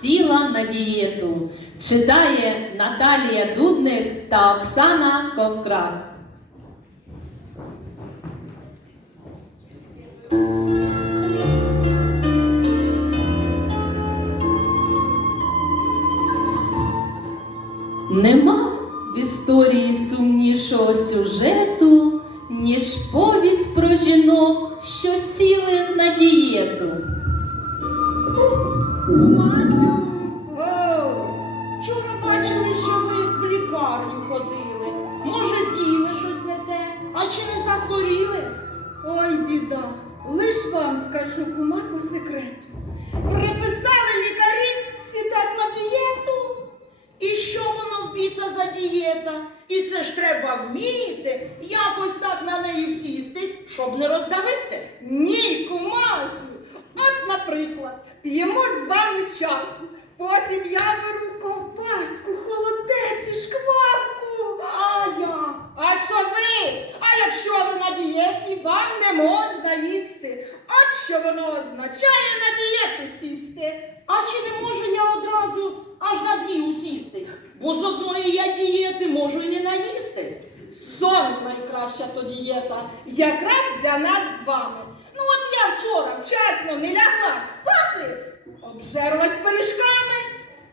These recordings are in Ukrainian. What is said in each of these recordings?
сіла на дієту. Читає Наталія Дудник та Оксана Ковкрак. Нема в історії сумнішого сюжету, ніж повість про жінок, що сіли на дієту. Ой, біда, лиш вам скажу кума по секрету. Приписали лікарі сідати на дієту. І що воно в біса за дієта? І це ж треба вміти якось так на неї сісти, щоб не роздавити. Ні, кумасю. От, наприклад, п'ємо з вами чарку. Потім я беру ковбаску, холодець і шкварку. А я. А що ви? А якщо ви на дієті, вам не можна їсти. От що воно означає на дієту сісти. А чи не можу я одразу аж на дві усісти? Бо з одної я дієти можу і не наїстись. Сон найкраща то дієта, якраз для нас з вами. Ну от я вчора вчасно не лягла спати, обжерлась пиріжками.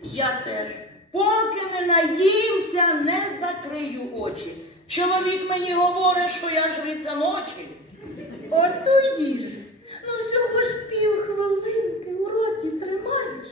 Я теж. Поки не наїмся, не закрию очі. Чоловік мені говорить, що я жриця ночі. Оту їжу. Ну всього ж півхвилинки у роті тримаєш,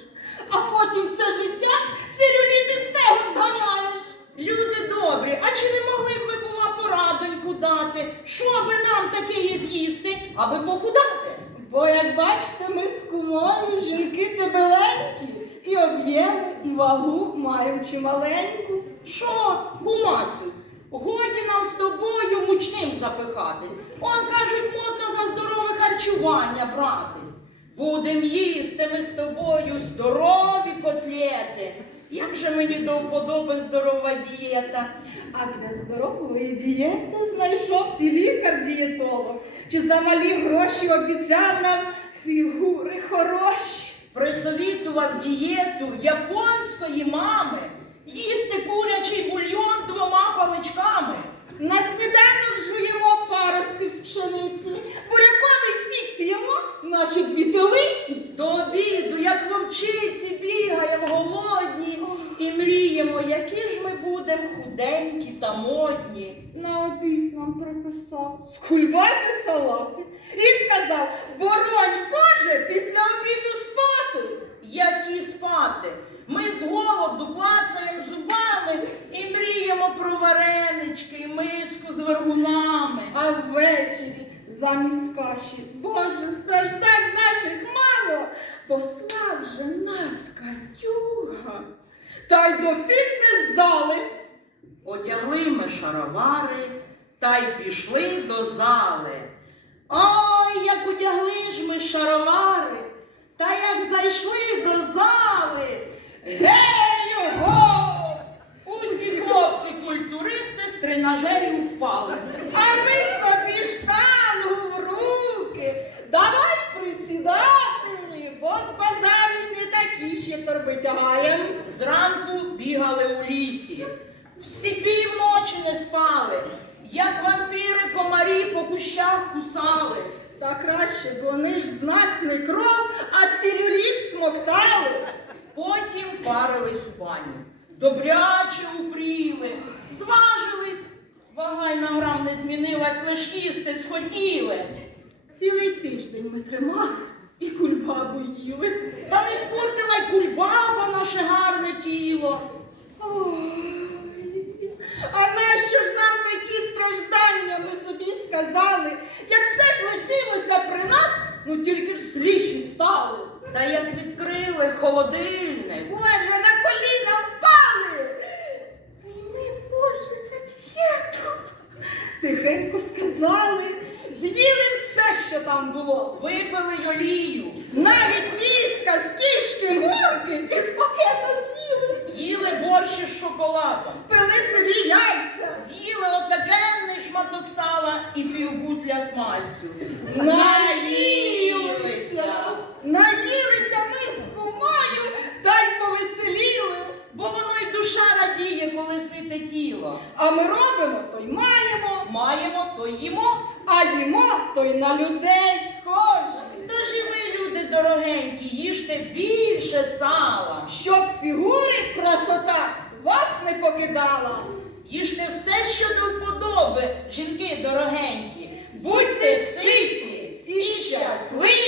а потім все життя целюліти стегон зганяєш. Люди добрі, а чи не могли б ви була порадоньку дати, що би нам таке з'їсти, аби похудати? Бо, як бачите, ми з кумою жінки дебеленькі, і об'єми, і вагу маємо чималеньку. Що, кумасю, годі нам з тобою мучним запихатись. Он кажуть, модно за здорове харчування братись. Будем їсти ми з тобою здорові котлети. Як же мені до вподоби здорова дієта? А для здорової дієти знайшовся лікар-дієтолог. Чи за малі гроші обіцяв нам фігури хороші? Присовітував дієту японської мами їсти курячий бульйон двома паличками. На сніданок жуємо паростки з пшениці, буряковий сік п'ємо, наче дві телиці. До обіду, як вовчиці, бігаємо голодні і мріємо, які ж будемо худенькі та модні. На обід нам приписав з кульбаби салати і сказав: боронь Боже, після обіду спати. Які спати? Ми з голоду клацаємо зубами і мріємо про варенички і миску з вергунами. А ввечері замість каші, Боже, страждань наших мало, послав же нас катюга. Та й до фітнес-зали. Одягли ми шаровари та й пішли до зали. Ой, як одягли ж ми шаровари, та як зайшли до зали. Гей го! Усі хлопці культуристи з тренажерів впали. А ми собі штангу в руки. Давай присідати, бо з базарів не такі ще торби тягаєм. Зранку бігали у лісі. Всі півночі не спали, як вампіри комарі по кущах кусали. Та краще, бо вони ж з нас не кров, а целюліт смоктали. Потім парились у бані. Добряче упріли, зважились. Вага й на грам не змінилась, лиш їсти схотіли. Цілий тиждень ми тримались і кульбабу їли. Та не спортила й кульбаба наше гарне тіло. Ой, а нащо ж нам такі страждання, ми собі сказали, як все ж лишилося при нас, ну тільки ж зліші стали. Та як відкрили холодильник, Боже, на коліна впали. Прийми, Боже, за дієту. Тихенько сказали, з'їли все, що там було. випили й олію, Навіть віска з кішки мурки із пакета з'їли. їли борщ із шоколадом. для смальцю. Наїлися, наїлися ми з кумою та й повеселіли, бо воно й душа радіє, коли сите тіло. А ми робимо, то й маємо, маємо, то й їмо, а їмо, то й на людей схожі. Тож і ви, люди дорогенькі, їжте більше сала, щоб фігури красота вас не покидала. Їжте все, що до вподоби, жінки дорогенькі. Будьте ситі і щасливі!